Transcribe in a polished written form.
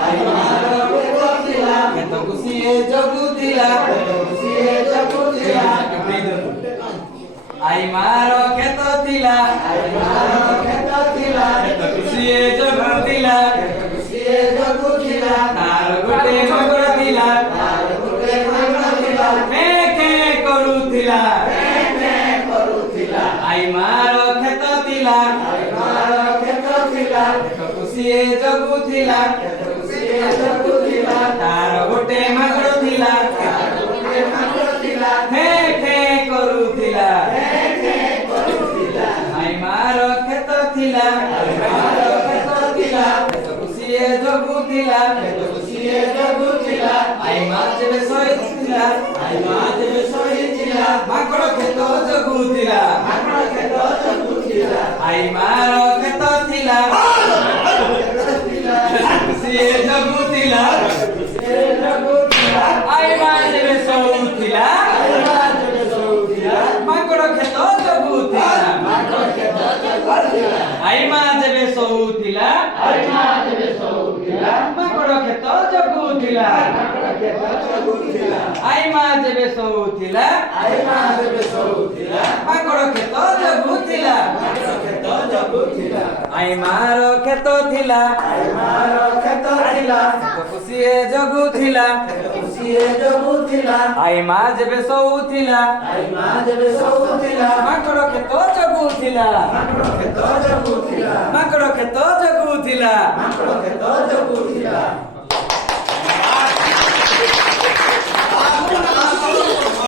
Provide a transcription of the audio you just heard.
ଆଇ ମାର ଖେତ ଥିଲା ଖେତକୁ ସିଏ ଜଗୁଥିଲା ଖେତକୁ ସିଏ ଜଗୁଥିଲା ଆଇ ମାର ଖେତ ଥିଲା ଆଇ ମାର ଖେତ ଥିଲା ଖେତକୁ ସିଏ ଜଗୁଥିଲା ଖେତକୁ ସିଏ ଜଗୁଥିଲା ତାର ଗୋଟେ ମାଙ୍କଡ଼ ଥିଲା ତାର ଗୋଟେ ମାଙ୍କଡ଼ ଥିଲା କରୁଥିଲା ଆଇ ମାର ଖେତ ଥିଲା ଆଇ ମାର ଖେତ ଥିଲା ଖେତକୁ ସିଏ ଜଗୁଥିଲା ଖେତକୁ ସିଏ ଜଗୁଥିଲା ତାର ଗୋଟେ ମାଙ୍କଡ଼ ଥିଲା ତାର ଗୋଟେ ମାଙ୍କଡ଼ ଥିଲା କରୁଥିଲା ଆଇ ମାର ଖେତ ଥିଲା ଆଇ ମାର ଖେତ ଥିଲା ଖେତକୁ ସିଏ ଜଗୁଥିଲା ଖେତକୁ ସିଏ ଜଗୁଥିଲା ଆଇ ମା ଯେବେ ଶୋଇଥିଲା ଆଇ ମା ଯେବେ ଶୋଇଥିଲା ମାଙ୍କଡ଼ ଖେତ ଜଗୁଥିଲା ମାଙ୍କଡ଼ ଖେତ ଜଗୁଥିଲା ଆଇ ମାର ଖେତ ଥିଲା ସିଏ ଜଗୁଥିଲା ଆଇ ମା ଯେବେ ଶୋଉଥିଲା ମାଙ୍କଡ଼ ଖେତ ଜଗୁଥିଲା ଆଇ ମା ଯେବେ ଶୋଉଥିଲା ମାଙ୍କଡ଼ ଖେତ ଜଗୁଥିଲା ଆଇ ମା ଯେବେ ଶୋଉଥିଲା ମାଙ୍କଡ଼ ଖେତ ଜଗୁଥିଲା ଆଇ ମାର ଖେତ ଥିଲା ଖେତକୁ ସିଏ ଜଗୁଥିଲା ଆଇ ମା ଯେବେ ଶୋଉଥିଲା ମାଙ୍କଡ଼ ଖେତ ଜଗୁଥିଲା ମାଙ୍କଡ଼ ଖେତ ଜଗୁଥିଲା